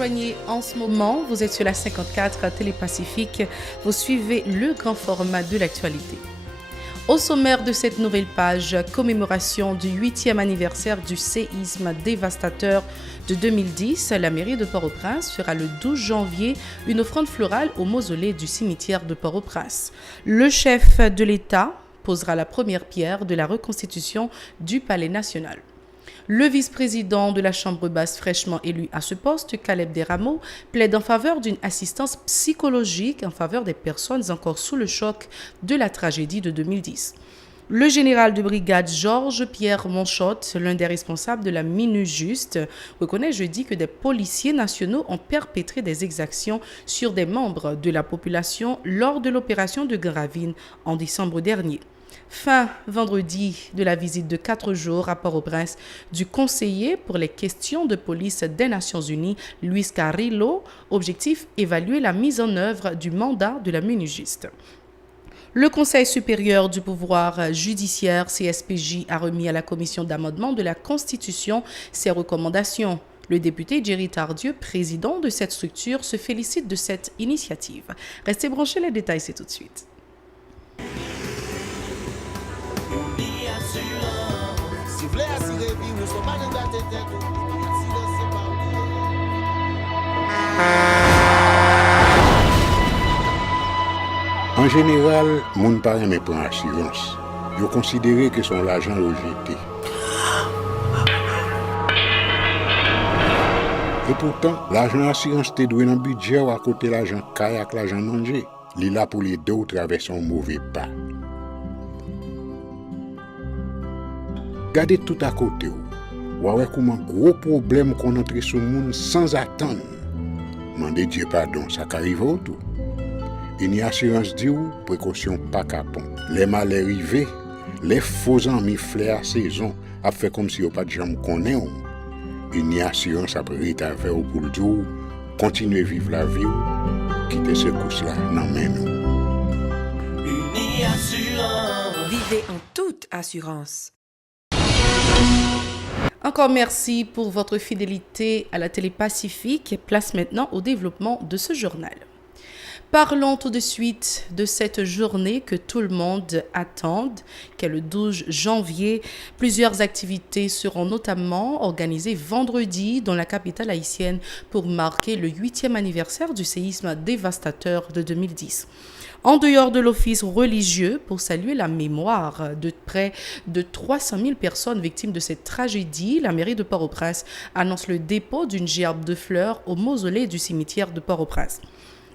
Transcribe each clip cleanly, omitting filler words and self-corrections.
rejoignez en ce moment, vous êtes sur la 54 Télépacifique, vous suivez le grand format de l'actualité. Au sommaire de cette nouvelle page, commémoration du 8e anniversaire du séisme dévastateur de 2010, la mairie de Port-au-Prince fera le 12 janvier une offrande florale au mausolée du cimetière de Port-au-Prince. Le chef de l'État posera la première pierre de la reconstitution du Palais national. Le vice-président de la Chambre basse fraîchement élu à ce poste, Caleb Desrameaux, plaide en faveur d'une assistance psychologique en faveur des personnes encore sous le choc de la tragédie de 2010. Le général de brigade Georges-Pierre Monchotte, l'un des responsables de la MINUJUST, reconnaît jeudi que des policiers nationaux ont perpétré des exactions sur des membres de la population lors de l'opération de Gravine en décembre dernier. Fin vendredi de la visite de 4 jours à Port-au-Prince du conseiller pour les questions de police des Nations Unies, Luis Carrillo, objectif évaluer la mise en œuvre du mandat de la MINUJUST. Le Conseil supérieur du pouvoir judiciaire, CSPJ, a remis à la commission d'amendement de la Constitution ses recommandations. Le député Jerry Tardieu, président de cette structure, se félicite de cette initiative. Restez branchés, les détails, c'est tout de suite. En général, moun pa reme pran assurance. Yo considéré que son l'argent rejeté. Et pourtant, l'argent assurance te doué dans budget ou à côté l'argent caille avec l'argent mangé. Li là pour les deux ou traverser un mauvais pas. Gardez tout à côté ou. Ouais comment gros problème qu'on entre sur monde sans attendre. Mandez Dieu pardon, ça qu'arrive autour. Une assurance dit ou précaution pas capon. Les malheurs arrivés, les faux amis flair à saison a fait comme si on pas de jambe connaît ou. Une assurance après rita vers ou pour le dire continuer vivre la vie ou quitter ce course là dans main nous. Une assurance. Vivez en toute assurance. Encore merci pour votre fidélité à la Télépacifique. Place maintenant au développement de ce journal. Parlons tout de suite de cette journée que tout le monde attend, qu'est le 12 janvier. Plusieurs activités seront notamment organisées vendredi dans la capitale haïtienne pour marquer le 8e anniversaire du séisme dévastateur de 2010. En dehors de l'office religieux pour saluer la mémoire de près de 300 000 personnes victimes de cette tragédie, la mairie de Port-au-Prince annonce le dépôt d'une gerbe de fleurs au mausolée du cimetière de Port-au-Prince.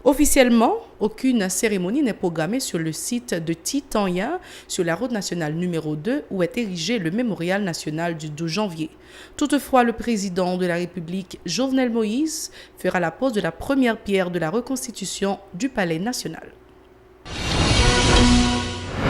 Officiellement, aucune cérémonie n'est programmée sur le site de Titania, sur la route nationale numéro 2, où est érigé le mémorial national du 12 janvier. Toutefois, le président de la République, Jovenel Moïse, fera la pose de la première pierre de la reconstitution du Palais national.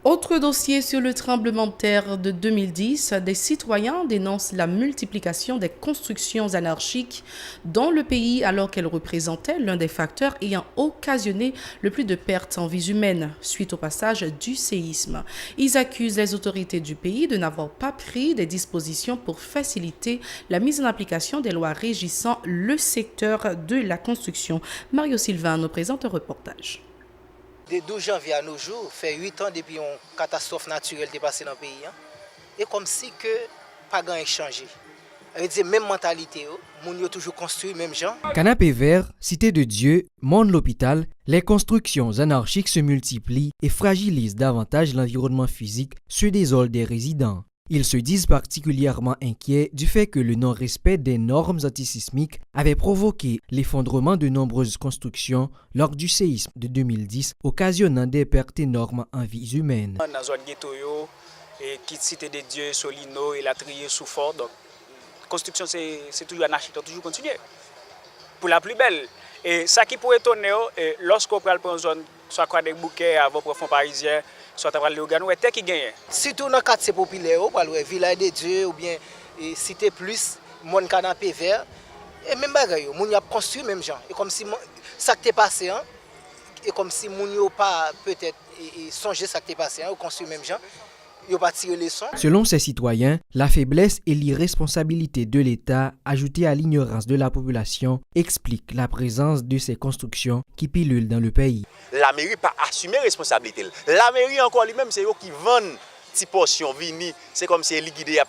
Autre dossier sur le tremblement de terre de 2010, des citoyens dénoncent la multiplication des constructions anarchiques dans le pays alors qu'elles représentaient l'un des facteurs ayant occasionné le plus de pertes en vies humaines suite au passage du séisme. Ils accusent les autorités du pays de n'avoir pas pris des dispositions pour faciliter la mise en application des lois régissant le secteur de la construction. Mario Sylvain nous présente un reportage. De 12 janvier à nos jours, fait 8 ans depuis une catastrophe naturelle qui est passée dans le pays. Et comme si que pas grand changé. C'est même mentalité, moun yo toujours construit même gens. Canapé vert, cité de Dieu, monde l'hôpital, les constructions anarchiques se multiplient et fragilisent davantage l'environnement physique, ceux des halls des résidents. Ils se disent particulièrement inquiets du fait que le non-respect des normes antisismiques avait provoqué l'effondrement de nombreuses constructions lors du séisme de 2010, occasionnant des pertes énormes en vies humaines. Dans la zone ghetto, qui cité de Dieu, Solino et la trier sous fort, donc la construction c'est toujours anarchique, toujours continuer. Pour la plus belle. Et ça qui pourrait étonner, lorsqu'on prend une zone, soit quoi des bouquets avant profond parisien, soit à le Lugano, et qui gagne. Surtout dans le quartier populaire, le village de Dieu ou bien cité plus, mon canapé vert, et même bagaille, moun y a construit même gens. Et comme si ça qui est passé, et comme si moun y a pas peut-être songé ça qui est passé, ou construit même gens. yo pas tiré leçon. Selon ces citoyens, la faiblesse et l'irresponsabilité de l'État, ajoutée à l'ignorance de la population, expliquent la présence de ces constructions qui pilulent dans le pays. La mairie pas assumer responsabilité. La mairie encore lui-même c'est eux qui vendent petite portion vini, c'est comme si elle liquidé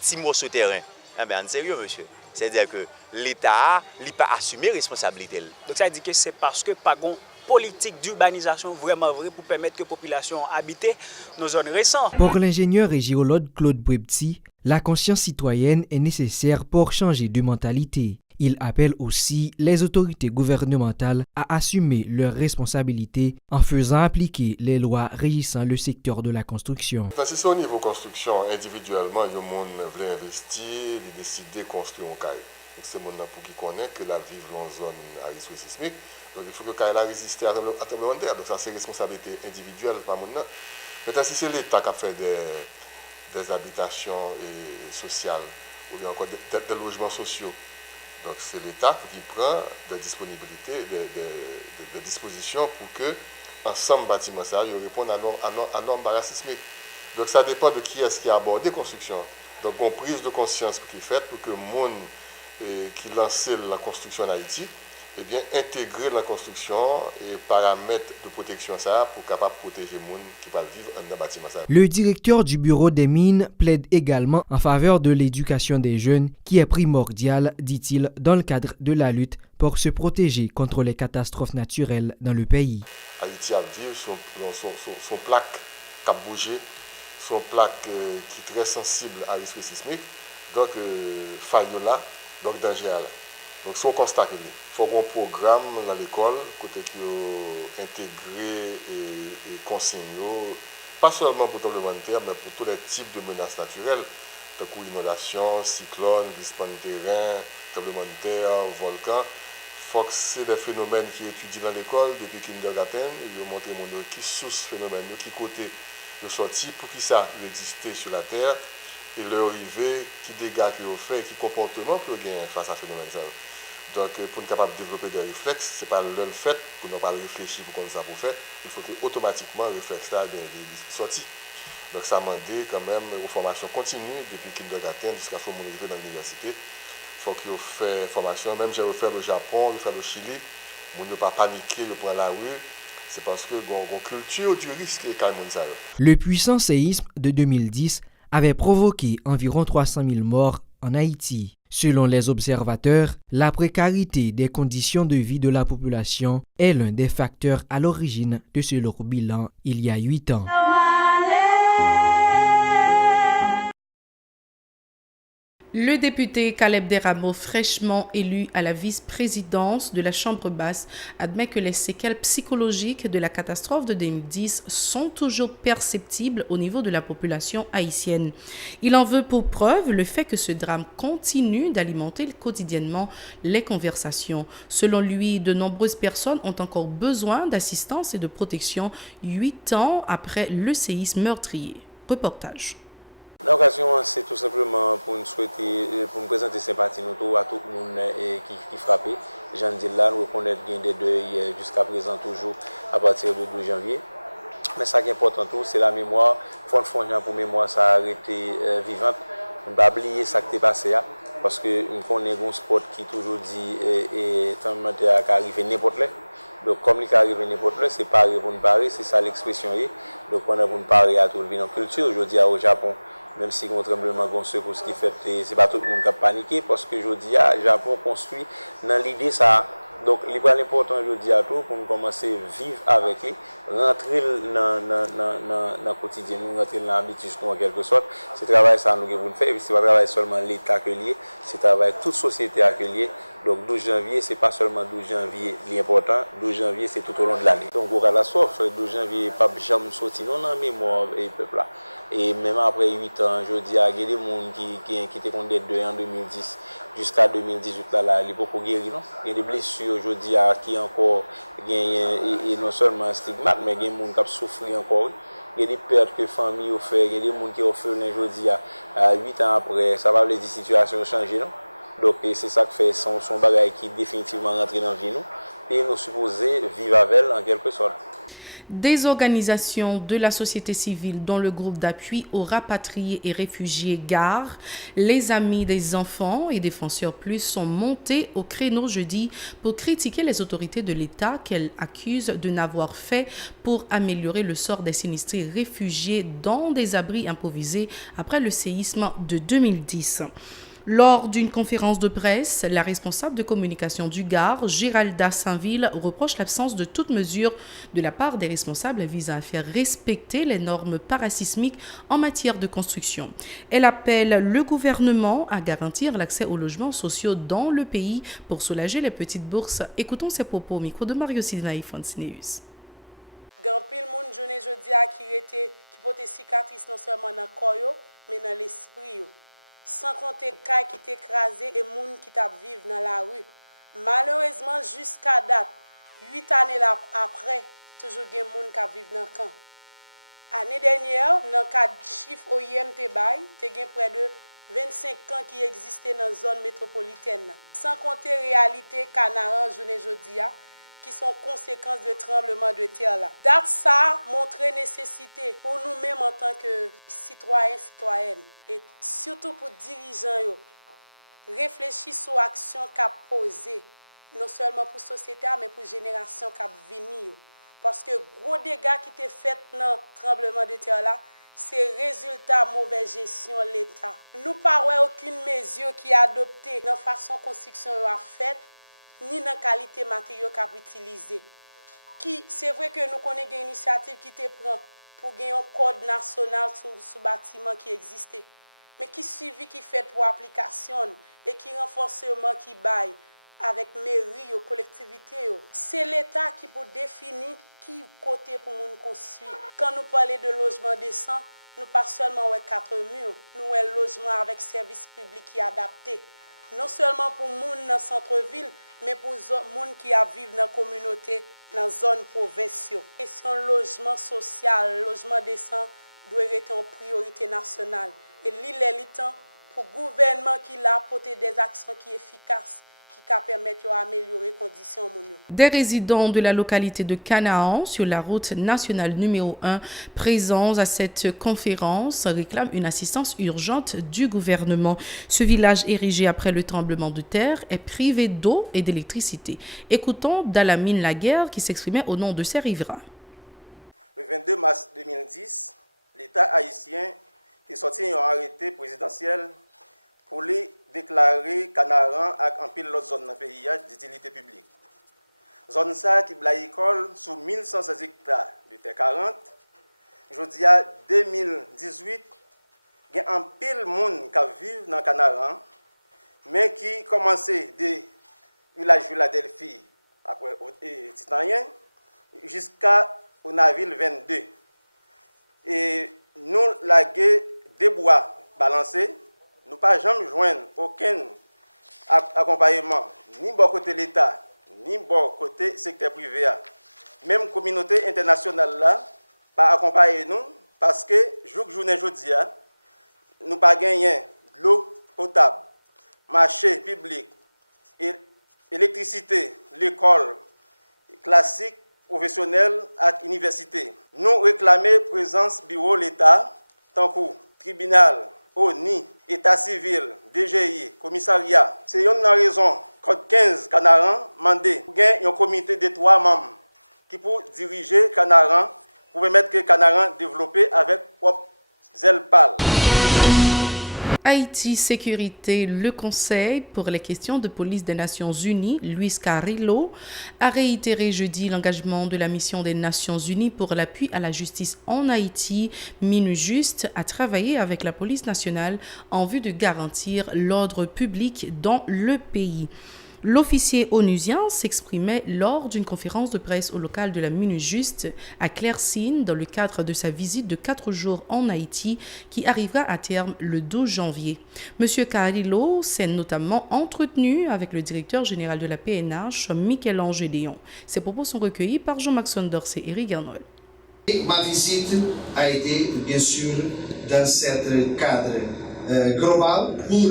petit morceau de terrain. Eh bien, en sérieux monsieur, c'est-à-dire que l'État n'a pas assumé responsabilité. Donc ça dit que c'est parce que pas gon politique d'urbanisation vraiment vrai pour permettre que la population habite nos zones récentes. Pour l'ingénieur et géologue Claude Brebti, la conscience citoyenne est nécessaire pour changer de mentalité. Il appelle aussi les autorités gouvernementales à assumer leurs responsabilités en faisant appliquer les lois régissant le secteur de la construction. Si c'est au niveau construction, individuellement, il y a des gens qui veulent investir, ils décident de construire un caille. C'est les gens pour qui connaissent que la vivre dans une zone à risque sismique. Donc il faut que le caille résiste à tremblement de terre. Donc ça c'est responsabilité individuelle par les gens. Maintenant si c'est l'État qui a fait des habitations sociales ou bien encore des logements sociaux, donc c'est l'État qui prend des disponibilités, des dispositions pour que ensemble bâtiment ça répondent à normes barrières sismiques. Donc ça dépend de qui est-ce qui a abordé la construction. Donc on prise de conscience qui est faite pour que le monde qui lance la construction en Haïti, eh bien, intégrer la construction et paramètres de protection ça pour capable protéger les gens qui va vivre dans le bâtiment ça. Le directeur du bureau des mines plaide également en faveur de l'éducation des jeunes qui est primordiale, dit-il, dans le cadre de la lutte pour se protéger contre les catastrophes naturelles dans le pays. Haïti a vivre son plaque qui a bougé, son plaque qui est très sensible à risque sismique, donc faille là, donc danger là. Donc, c'est un constat qu'il faut un programme dans l'école, côté qui est intégré et consigné, pas seulement pour le tremblement de terre, mais pour tous les types de menaces naturelles, telles que inondation, cyclone, glissement de terrain, tremblement de terre, volcan. Il faut que c'est des phénomènes qui étudient dans l'école depuis kindergarten, ils ont montré qui source phénomène, qui côté de sortie, pour qui ça existait sur la terre, et leur arrivée, qui dégâts qu'ils ont fait, qui comportement qu'ils ont face à ce phénomène. Donc, pour être capable de développer des réflexes, ce n'est pas le fait pour ne pas réfléchir pour qu'on ça pour faire. Il faut que automatiquement le réflexe là sorti. Donc, ça m'a demandé quand même une formation continue depuis kindergarten jusqu'à ce qu'on arrive dans l'université. Il faut qu'il fasse formation. Même j'ai refait le Japon, refait le Chili. On ne pas paniquer, le prendre la rue. C'est parce que la culture du risque est quand même ça. Le puissant séisme de 2010 avait provoqué environ 300 000 morts en Haïti. Selon les observateurs, la précarité des conditions de vie de la population est l'un des facteurs à l'origine de ce lourd bilan il y a 8 ans. Le député Caleb Deramo, fraîchement élu à la vice-présidence de la Chambre basse, admet que les séquelles psychologiques de la catastrophe de 2010 sont toujours perceptibles au niveau de la population haïtienne. Il en veut pour preuve le fait que ce drame continue d'alimenter quotidiennement les conversations. Selon lui, de nombreuses personnes ont encore besoin d'assistance et de protection 8 ans après le séisme meurtrier. Reportage. L'occasion, c'est tout simplement pour nous souhaiter, pour nous présenter sympathie à tout le monde qui frappé. Jean dit là, nous reconnaître gain des deuils jusqu'à présent toujours à partir du 12 janvier. Mais ça qui est important tout, c'est la mémoire. Faut pour mémoire ça a arrêté vivante. On ne pas oublier ça qui est passé parce que nous connaissons un sport qui toujours dit et tremblement de terre qui arrive n'importe là. Donc comme il arrive n'importe là, c'est pareil pour nous parler, c'est ça l'expression. Donc on a pour nous parler à tout le monde en culture aujourd'hui au Japon. Même si on tremblement de secousse ce qui fait, c'est pas tout le monde qui a paniqué parce que je dis, le Japon construit dans l'idée ça. Donc, l'important, je dis à tout, pour nous commencer à vivre avec lui, rentrer dans le quotidien, nous rentrer dans l'habitude en quelque sorte. C'est le travail ça nous devons faire, et c'est pas travail seulement l'État accueilli, c'est travail toute société accueillie. Donc, 12 janvier, c'est pas seulement 12 janvier l'important, 12 janvier, c'est tout au long de l'année. Donc, au catastrophe, 12 janvier, pas jamais sorti non dans mémoire et peuple là. Et même après 8 ans, je dis, il y a des gens qui étaient contre des deuils en 2010 jusqu'à 2018 là, il n'y a pas guéri, non? Il y a des blessures, je dis, qui encore et non seulement stigmate, mais il y a des gens qui souffrent encore. Il y a des pertes que la famille a fait, il y a des gens qui ont fait je dis, 8 ans après, ça va dire que la situation a changé, non? Donc c'est ça qui fait son bagage qui définitivement rentré dans la vie nous et nous supposons vivre avec elle en quelque sorte. Des organisations de la société civile, dont le groupe d'appui aux rapatriés et réfugiés GARE, les Amis des enfants et Défenseurs Plus sont montés au créneau jeudi pour critiquer les autorités de l'État qu'elles accusent de n'avoir fait pour améliorer le sort des sinistrés réfugiés dans des abris improvisés après le séisme de 2010. Lors d'une conférence de presse, la responsable de communication du GARE, Géralda Saint-Ville, reproche l'absence de toute mesure de la part des responsables visant à faire respecter les normes parasismiques en matière de construction. Elle appelle le gouvernement à garantir l'accès aux logements sociaux dans le pays pour soulager les petites bourses. Écoutons ses propos au micro de Mario Sidnaï Fonsineus. Grand pile moun journée jodi a qui porte cicatrice non seulement dans le corps mais dans l'esprit. Sans compter cas qui t'est écrasé et moun qui t'a vivre dans la rue. Malheureusement, jusqu'à date, 8 années après, toujours des moun qui vivent dans le camp. L'année dernière, dans le cadre de chiffre OIM Tebaï, tu as près de 25 camps qui existaient dans la zone métropolitaine. Sans compter la réalité Canaran, journée jodia, qui sont conséquences de tremblement de terre là. Date ça montre nécessité pour nous-mêmes en tant que citoyens, citoyennes et surtout pour dirigeants yo, réfléchir sur l'action qu'a posée non seulement pour la société mais pour la génération qui venir parce que gros dégâts qui étaient faits dans le tremblement de terre là, c'est résultat mauvaise gestion de l'État. Nous pas aucune mesure qui est adoptée dans la façon construction a faite ni dans la qualité matériaux qu'a utilisé. C'est vrai que nous connaissons une initiative qui te prend pour gagner un code national sur bâtiment qui existait. Mais qui suivi qui fait pour application et qui renforcement qui baille avec mairie ou collectivité. C'est l'État qui peut définir qui côté pour nous construire. Quand nous parlons de logement décent, nous pas seulement 4 murs, nous avons logement avec service public qui est adapté. Non seulement pour les gens dans le centre-ville, mais pour les gens qui vivent dans la communauté, dans la zone provinciale. La question logement social, logement décent doit être une priorité nationale. Et l'île est temps pour le gouvernement qui a apporté des actions qui sont efficaces, qui permettent d'améliorer les conditions. Des résidents de la localité de Canaan, sur la route nationale numéro 1, présents à cette conférence, réclament une assistance urgente du gouvernement. Ce village érigé après le tremblement de terre est privé d'eau et d'électricité. Écoutons Dalamine Laguerre qui s'exprimait au nom de ses riverains. Le 22 mars 2010, l'État haïtien est sorti un arrêté présidentiel pour les déclarer Canaran et en pile l'autre zone dans le pays d'utilité publique. Zone ça qui a école sur 1100 hectares de terre 40. Je dis à 2018, il y a un pile monde qui vit dans Canaran, mais qui commençait des villages de Philadelphie après Titanien jusqu'à Onaville 22. Et nous laguer des bois balancés. Nous pas jamais joindre aucun accompagnement, ni bon côté l'État, ni bon côté secteur privé. Même communauté internationale là, pas accompagner nous, parce que journée aujourd'hui, nous pas gagner de l'eau potable, marché public, électricité, l'école classique, professionnelle et université. Nous réclamer présence bureau l'État, tant que tribunal, ONI, État civil, DGI, commissariat. C'est une raison, code 15 Canaran, mandé pour gagner un comité de 3 membres qui pour diriger Canaran, pour permettre que Canaran développe avec propre zèle pâle. Haïti Sécurité, le Conseil pour les questions de police des Nations Unies, Luis Carrillo, a réitéré jeudi l'engagement de la mission des Nations Unies pour l'appui à la justice en Haïti, MINUJUST, à travailler avec la police nationale en vue de garantir l'ordre public dans le pays. L'officier onusien s'exprimait lors d'une conférence de presse au local de la MINUJUST à Clairsine dans le cadre de sa visite de 4 jours en Haïti qui arrivera à terme le 12 janvier. Monsieur Carrillo s'est notamment entretenu avec le directeur général de la PNH, Michel-Ange Gédéon. Ses propos sont recueillis par Jean-Maxon Dorsey et Eric Garnol. Ma visite a été bien sûr dans ce cadre global pour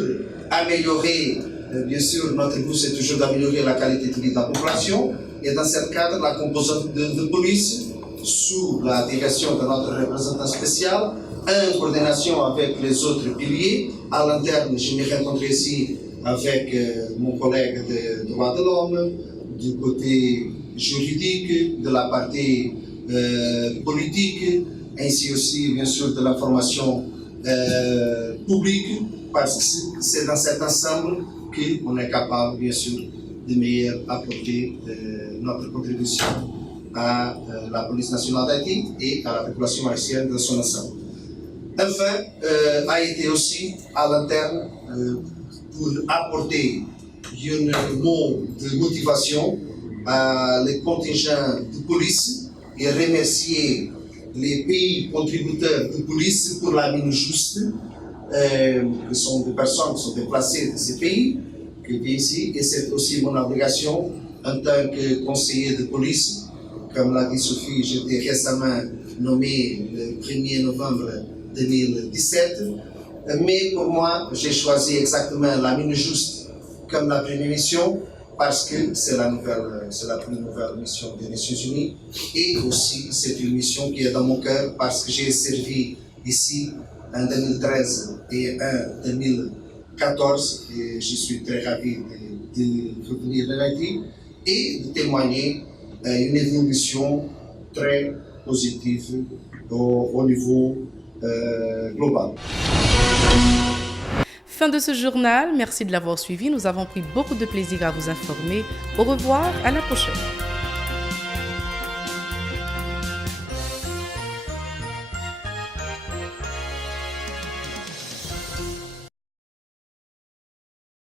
améliorer. Bien sûr, notre but, c'est toujours d'améliorer la qualité de vie de la population. Et dans ce cadre, la composante de police sous la direction de notre représentant spécial, en coordination avec les autres piliers. À l'interne, je me rencontre ici avec mon collègue de droits de l'homme, du côté juridique, de la partie politique, ainsi aussi, bien sûr, de l'information publique, parce que c'est dans cet ensemble qu'on est capable, bien sûr, de mieux apporter notre contribution à la police nationale d'Haïti et à la population haïtienne dans son ensemble. Enfin, a été aussi à l'interne pour apporter un mot de motivation à les contingents de police et remercier les pays contributeurs de police pour la mine juste, que sont des personnes qui sont déplacées de ces pays, qui viennent ici, et c'est aussi mon obligation en tant que conseiller de police. Comme l'a dit Sophie, j'étais récemment nommé le 1er novembre 2017, mais pour moi, j'ai choisi exactement la mine juste comme la première mission, parce que c'est la plus nouvelle mission des Nations Unies, et aussi c'est une mission qui est dans mon cœur parce que j'ai servi ici en 2013 et en 2014, et je suis très ravi de revenir en Haïti et de témoigner une évolution très positive au niveau global. Fin de ce journal, merci de l'avoir suivi. Nous avons pris beaucoup de plaisir à vous informer. Au revoir, à la prochaine.